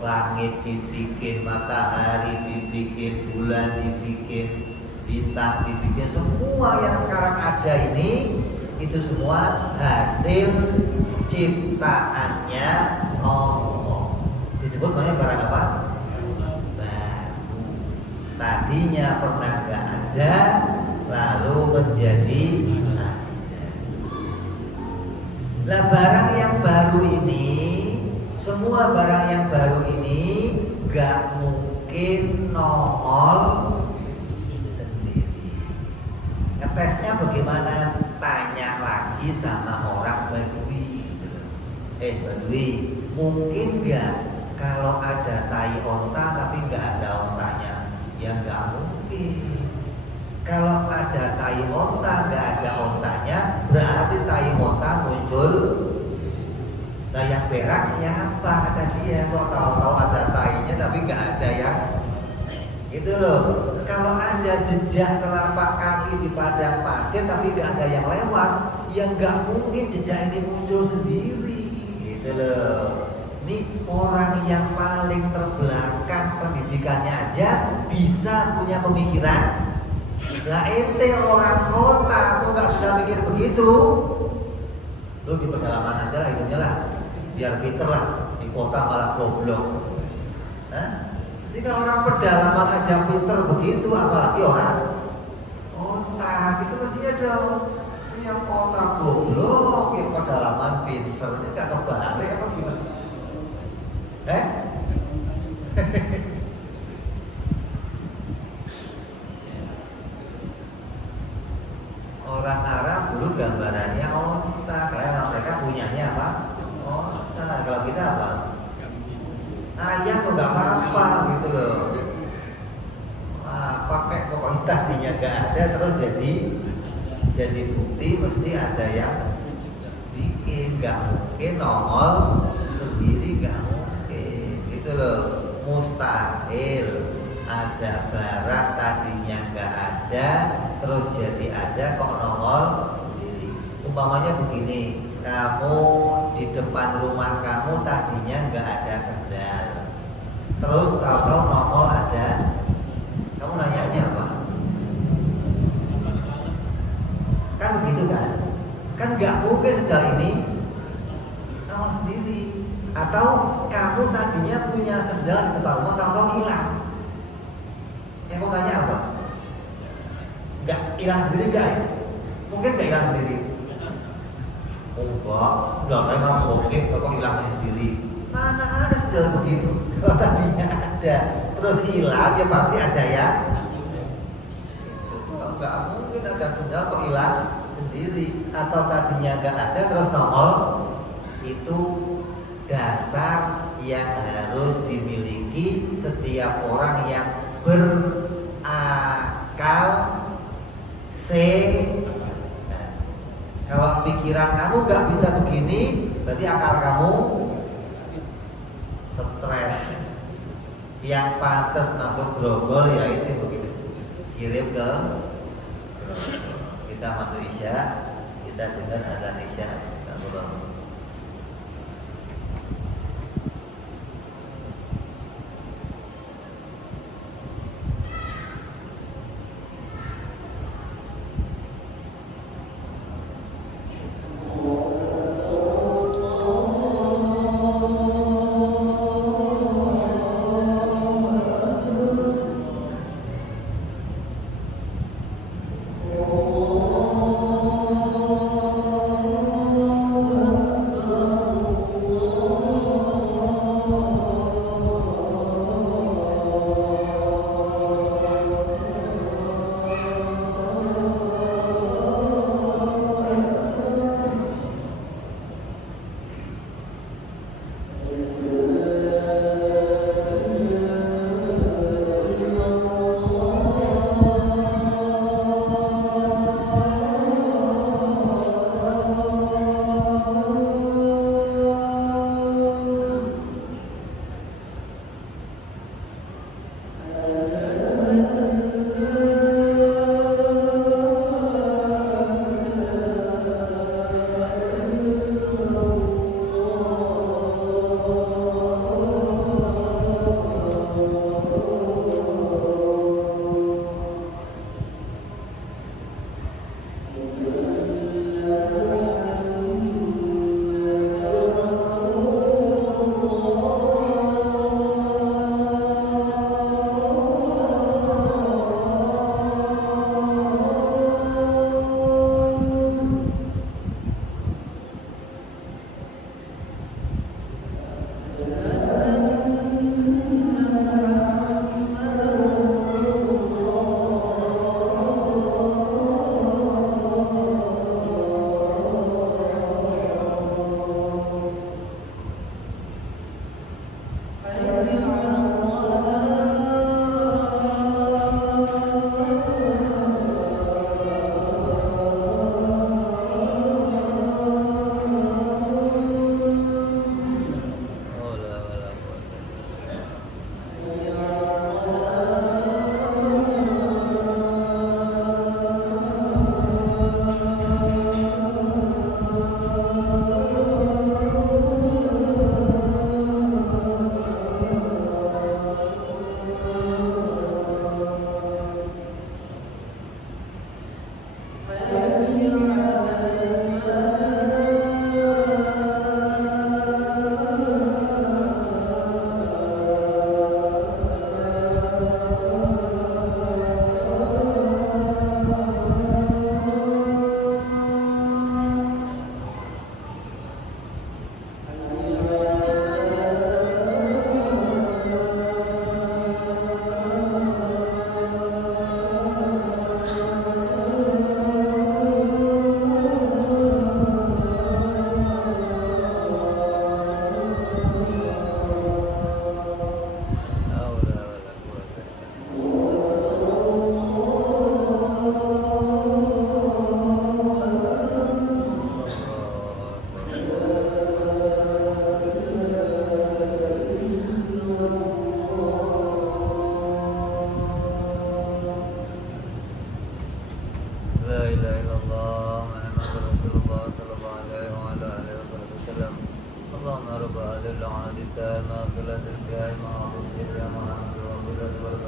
Langit dibikin, matahari dibikin, bulan dibikin, bintang dibikin. Semua yang sekarang ada ini itu semua hasil ciptaannya Allah. Disebut namanya barang apa? Baru. Tadinya pernah gak ada, lalu menjadi ada. Lah barang yang baru ini, semua barang yang baru ini gak mungkin nongol sendiri. Ngetesnya bagaimana? Tanya lagi sama orang Badui. Badui, mungkin gak kalau ada tai onta tapi gak ada ontanya? Ya gak mungkin. Kalau ada tai onta gak ada ontanya, berarti tai onta muncul. Nah yang berak siapa, kata dia. Kok tahu-tahu ada tainya tapi gak ada yang itu loh. Kalau ada jejak telapak kaki di padang pasir tapi gak ada yang lewat, yang gak mungkin jejak ini muncul sendiri. Gitu loh. Ini orang yang paling terbelakang pendidikannya aja bisa punya pemikiran. Lah ente orang kota kok gak bisa mikir begitu. Lu di pedalaman aja lah hidupnya lah, biar pinter lah. Di kota malah goblok. Jika orang pedalaman aja pinter begitu, apalagi orang kota, itu mestinya dong. Ini yang kota goblok, yang pedalaman pinter, ini gak kebalik apa gimana? Orang Arab dulu gambarannya onta, karena mereka punyanya apa? Onta. Kalau kita apa? Ayam kok gak apa-apa gitu loh. Pakai pokoknya tadinya gak ada terus jadi bukti mesti ada yang bikin. Gak mungkin nongol sendiri, gak mungkin gitu loh. Mustahil ada barang tadinya gak ada terus jadi ada kok nongol sendiri. Umpamanya begini, kamu di depan rumah kamu tadinya nggak ada sendal, terus tahu-tahu nongol ada, kamu nanyanya apa? Kan begitu kan? Kan nggak mungkin sendal ini nongol sendiri. Atau kamu tadinya punya sendal di depan rumah, tahu-tahu hilang. Yang kamu tanya apa? Nggak hilang sendiri nggak ya? Mungkin nggak hilang sendiri. Enggak, sudah saya mah mungkin kok hilangnya sendiri. Mana ada sendal begitu? Kalau tadinya ada, terus hilang ya pasti ada ya. Itu nggak mungkin ada sendal kok hilang sendiri. Atau tadinya nggak ada terus nongol. Itu dasar yang harus dimiliki setiap orang yang berakal sehat. Kalau pikiran kamu gak bisa begini, berarti akal kamu stres. Yang pantas masuk grogol ya itu begitu. Kirim ke kita masuk Isya, kita dengar azan Isya. Alhamdulillah.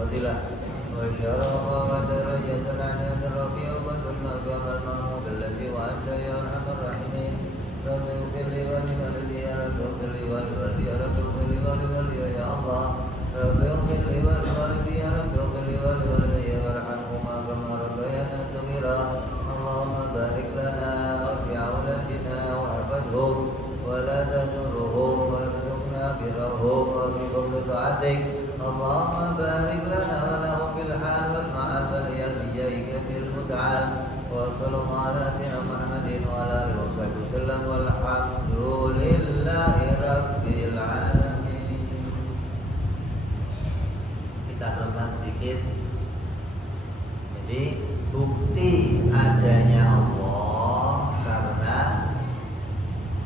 fadilah wa syarafa wa darajatan 'inda rabbi wa badal maqam al-mahmud alladhi wa'ada ya arhamar rahimin rabbi ighfir li wa li walidi ya rabbi ighfir li wa li walidi ya rabbi ighfir li wa li walidi ya Allah rabbi ighfir li wa li walidi ya rabbi ighfir li wa li walidi warhamhuma kama rabbayana shaghira Allahumma barik lana wa fi auladina wa hafadhum wa la tadurruhum warzuqna birrahum wa bi qabli ta'atik Allahumma barik lana wa lahum fil hal wal ma'al wal yalbiyaika bil mut'al wa sallallahu ala sayyidina Muhammadin wa ala alihi wa sahbihi wasallam walhamdulillahi rabbil alamin. Kita teruskan sedikit. Jadi bukti adanya Allah karena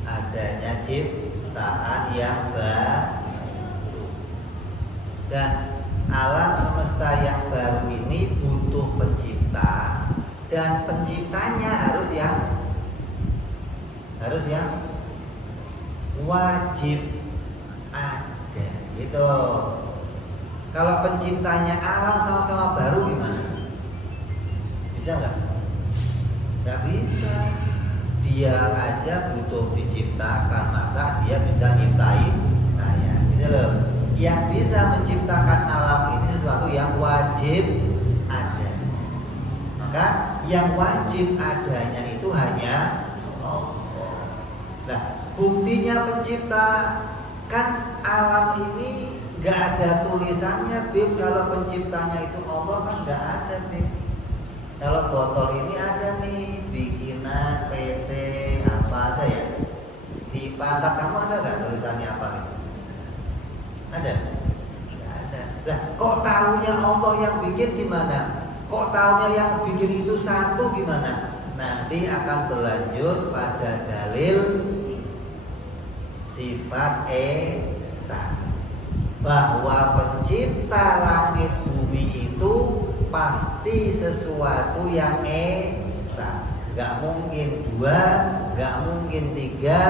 adanya ciptaan yang baru. Dan alam semesta yang baru ini butuh pencipta dan penciptanya harus yang wajib ada gitu. Kalau penciptanya alam sama-sama baru gimana? Bisa nggak? Nggak bisa. Dia aja butuh diciptakan, masa dia bisa nyiptain saya? Gitu loh. Yang bisa menciptakan alam ini sesuatu yang wajib ada. Maka yang wajib adanya itu hanya Allah. Nah, buktinya pencipta kan alam ini nggak ada tulisannya, Bib. Kalau penciptanya itu Allah kan nggak ada, Bib. Kalau botol ini ada nih, bikinan PT apa ada ya? Di pantat kamu ada nggak tulisannya apa nih? Ada? Nggak ada. Lah, kok tahunya Allah yang bikin gimana? Kok tahunya yang bikin itu satu gimana? Nanti akan berlanjut pada dalil sifat esa, bahwa pencipta langit bumi itu pasti sesuatu yang esa. Gak mungkin dua, gak mungkin tiga,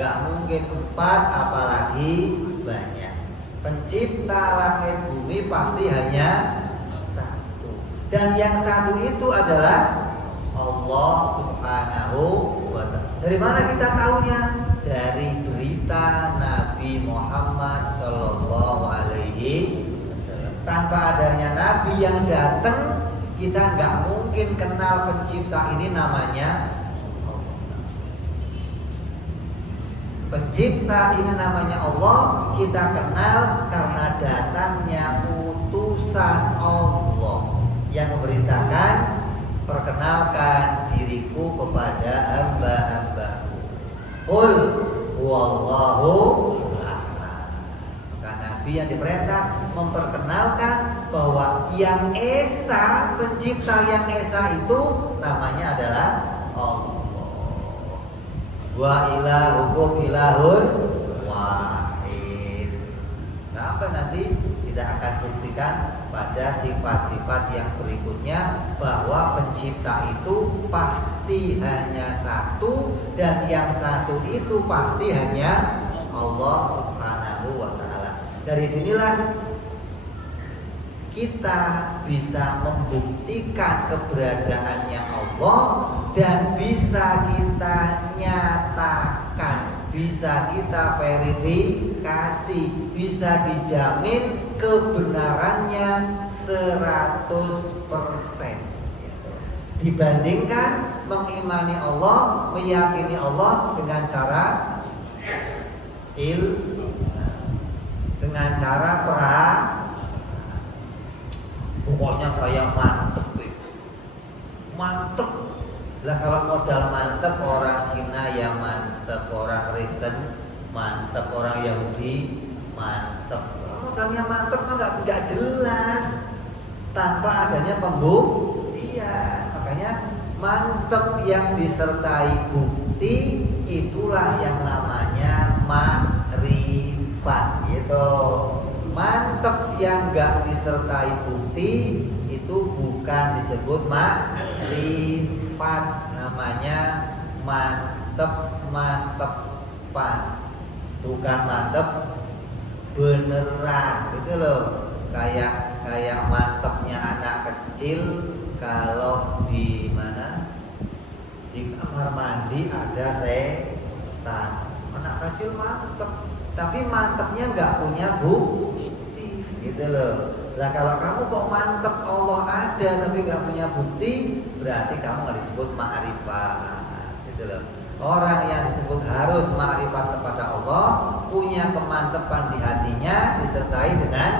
gak mungkin empat, apalagi banyak. Pencipta langit bumi pasti hanya satu. Dan yang satu itu adalah Allah Subhanahu wa ta'ala. Dari mana kita tahunya? Dari berita Nabi Muhammad Sallallahu Alaihi Wasallam. Tanpa adanya Nabi yang datang, kita nggak mungkin kenal pencipta ini namanya Allah. Pencipta ini namanya Allah, kita kenal karena datangnya utusan Allah yang memberitakan, perkenalkan diriku kepada hamba-hambaku. Qul huwallahu ahad. Maka Nabi yang diperintah memperkenalkan bahwa yang esa, pencipta yang esa itu namanya adalah Allah. Wa ilahukum ilahun wahid. Sampai nanti kita akan buktikan pada sifat-sifat yang berikutnya bahwa pencipta itu pasti hanya satu, dan yang satu itu pasti hanya Allah Subhanahu wa ta'ala. Dari sinilah kita bisa membuktikan keberadaannya Allah dan bisa kita nyatakan, bisa kita verifikasi, bisa dijamin kebenarannya 100%. Dibandingkan mengimani Allah, meyakini Allah dengan cara dengan cara pokoknya saya mantep. Lah kalau modal mantep, orang Cina ya mantep, orang Kristen mantep, orang Yahudi mantep. Modalnya mantep mah nggak jelas tanpa adanya pembuktian. Makanya mantep yang disertai bukti itulah yang namanya makrifat gitu. Mantep yang nggak disertai bukti itu bukan disebut makrifat, namanya mantepan, bukan mantep beneran gitu loh. kayak mantepnya anak kecil kalau di mana di kamar mandi ada setan. Anak kecil mantep, tapi mantepnya nggak punya bukti, gitu loh. Nah kalau kamu kok mantep Allah ada tapi nggak punya bukti, berarti kamu nggak disebut ma'rifat, gitu loh. Orang yang disebut harus ma'rifat kepada Allah punya kemantepan di hatinya disertai dengan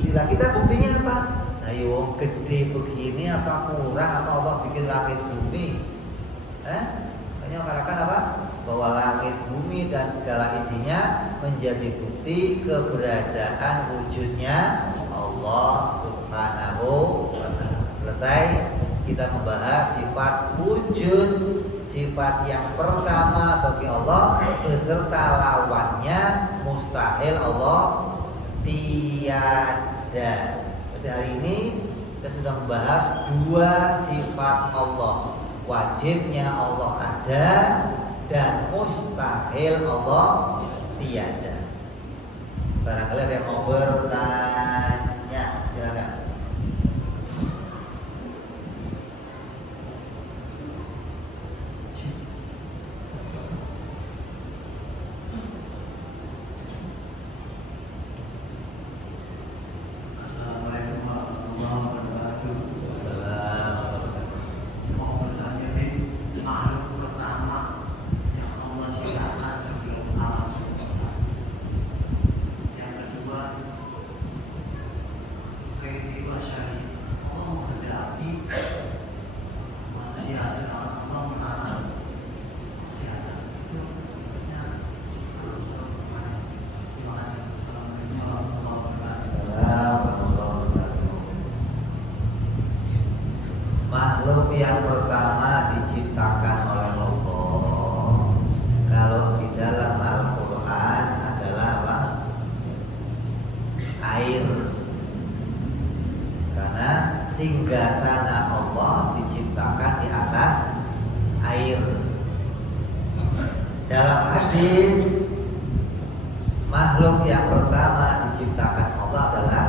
bila kita buktinya apa? Nah wong gede begini apa kurang apa Allah bikin langit bumi? Hanya katakan apa? Bahwa langit bumi dan segala isinya menjadi bukti keberadaan wujudnya Allah Subhanahu wa ta'ala. Selesai kita membahas sifat wujud, sifat yang pertama bagi Allah beserta lawannya mustahil Allah tiada. Pada hari ini kita sudah membahas dua sifat Allah, wajibnya Allah ada dan mustahil Allah tiada. Barangkali ada yang mau bertanya, silakan. Makhluk yang pertama diciptakan oleh Allah. Kalau di dalam Al-Quran adalah apa? Air. Karena singgasana Allah diciptakan di atas air. Dalam hadis, makhluk yang pertama diciptakan Allah adalah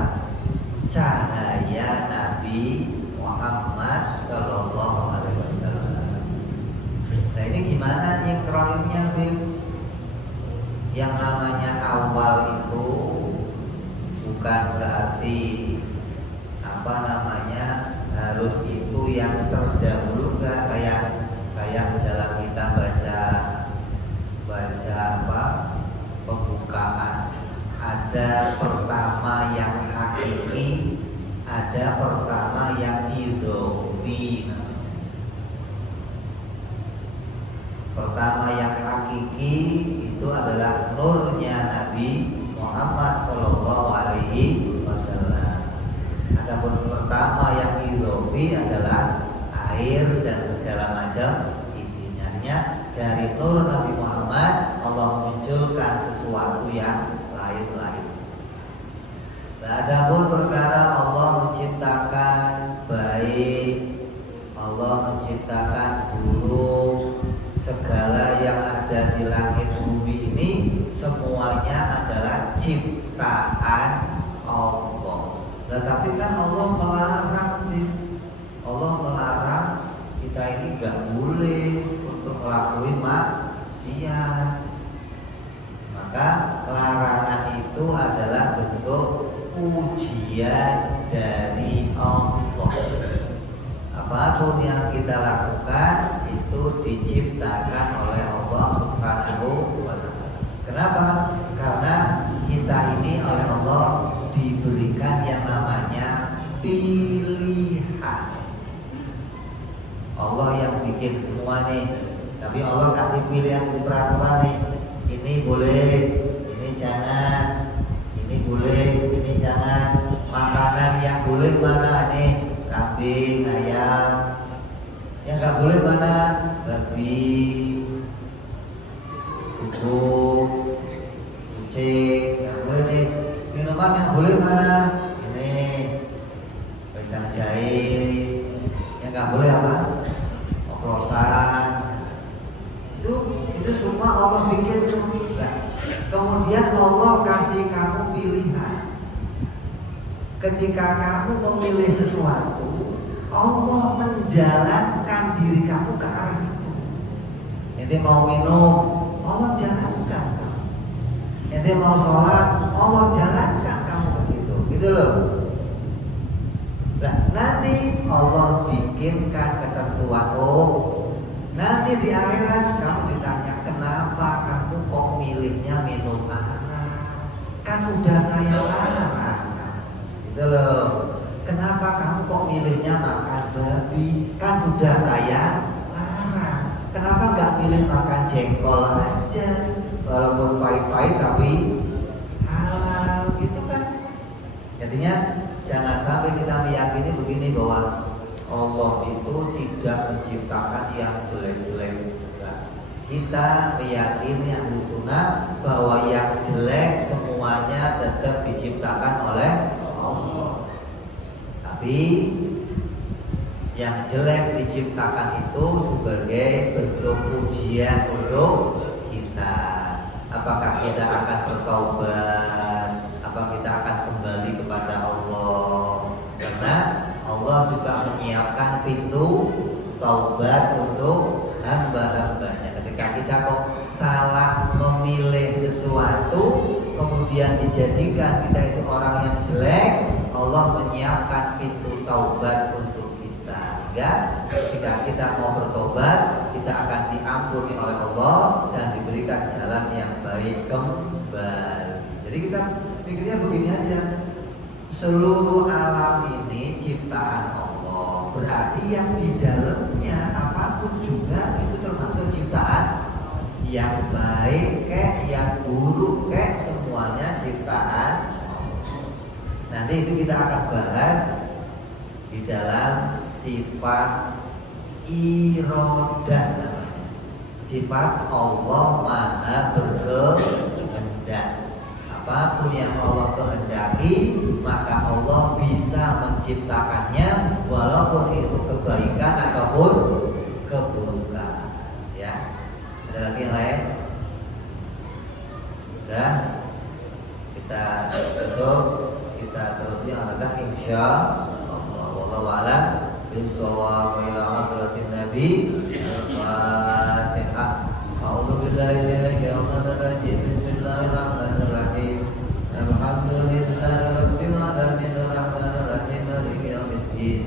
cahaya Nabi Muhammad Sallallahu Alaihi Wasallam. Nah ini gimana nyekroninnya, Bim? Yang namanya awal itu bukan berarti apa namanya harus itu yang terdahulu, enggak. Kayak dalam kita baca apa pembukaan, ada pertama yang hakiki, ada pertama yang idhofi. Pertama yang hakiki itu adalah nurnya Nabi Muhammad Sallallahu Alaihi Wasallam. Adapun pertama yang idhofi adalah air dan segala macam isinya. Dari nur Nabi Muhammad Allah munculkan sesuatu yang lain-lain. Adapun perkara Allah menciptakan baik, Allah menciptakan buruk, segala yang ada di langit bumi ini semuanya adalah ciptaan Allah. Tetapi kan Allah melarang, Allah melarang kita ini gak boleh untuk melakukan maksiat. Maka larangan itu adalah bentuk ujian dari Allah. Apapun yang kita lakukan itu diciptakan oleh Allah Subhanahu wa ta'ala. Kenapa? Karena kita ini oleh Allah diberikan yang namanya pilihan. Allah yang bikin semua nih, tapi Allah kasih pilihan di peraturan nih. Ini boleh, ini jangan. Ini boleh, ini jangan. Makanan yang boleh mana nih? Kambing, ayam. Yang nggak boleh mana? Babi, kucing, nggak boleh nih. Minuman yang boleh mana? Ini wedang jahe. Yang nggak boleh apa? Oplosan. Itu semua Allah bikin tuh. Kemudian Allah kasih kamu pilihan. ketika kamu memilih sesuatu, Allah menjalankan diri kamu ke arah itu. Ente mau minum, Allah jalankan kamu. Ente mau sholat, Allah jalankan kamu ke situ. Gitu loh. Nah, nanti Allah bikinkan ketentuan. Nanti di akhirat kamu ditanya, kenapa kamu kok milihnya minum arak? Kan udah saya larang. Gitu loh. Kenapa kamu kok milihnya makan babi? Kan sudah saya larang. Kenapa nggak milih makan jengkol aja? Walaupun pahit-pahit tapi halal, gitu kan? Jadinya jangan sampai kita meyakini begini bahwa Allah itu tidak menciptakan yang jelek-jelek. Nah, kita meyakini ahli sunnah bahwa yang jelek semuanya tetap diciptakan oleh Allah. Tapi yang jelek diciptakan itu sebagai bentuk ujian untuk kita. Apakah kita akan bertaubat? Apa kita akan kembali kepada Allah? Karena Allah juga menyiapkan pintu taubat untuk hamba-hambanya. Ketika kita kok salah memilih sesuatu, kemudian dijadikan kita itu orang yang jelek, Allah menyiapkan pintu taubat untuk kita. Ya, ketika kita mau bertobat, kita akan diampuni oleh Allah dan diberikan jalan yang baik kembali. Jadi kita pikirnya begini aja. Seluruh alam ini ciptaan Allah. Berarti yang di dalamnya apapun juga itu termasuk ciptaan. Yang baik kayak, yang buruk kayak, semuanya ciptaan Allah. Nanti itu kita akan bahas di dalam sifat iradah namanya. Sifat Allah Maha berkehendak. Apapun yang Allah kehendaki, maka Allah bisa menciptakannya, walaupun itu kebaikan ataupun keburukan. Ya, ada lagi yang lain? Sudah, kita tutup, kita terus yang akan insya Allah. Wallahu a'lam bishawab. Ila hadratin Nabi. Al-Fatihah. A'udzubillahi minasyaitonir rajim. Bismillahirrahmanirrahim. Alhamdulillahi rabbil alamin arrahmanir rahim maliki yaumiddin.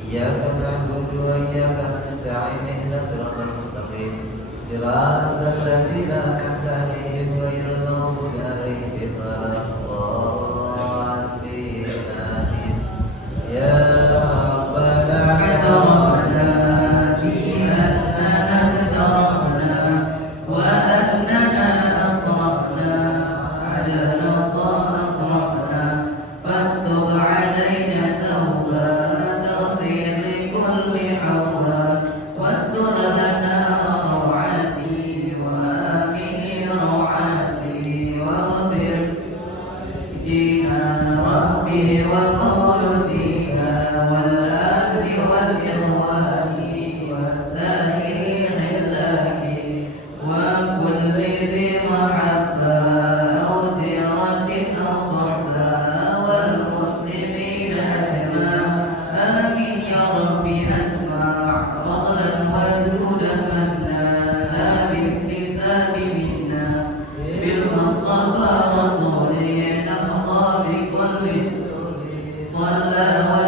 Iyyaka na'budu wa iyyaka nasta'in ihdinas siratal mustaqim. Siratal ladzina an'amta 'alaihim ghairil maghdubi 'alaihim waladdallin. Amin. Ya Rabbana صلى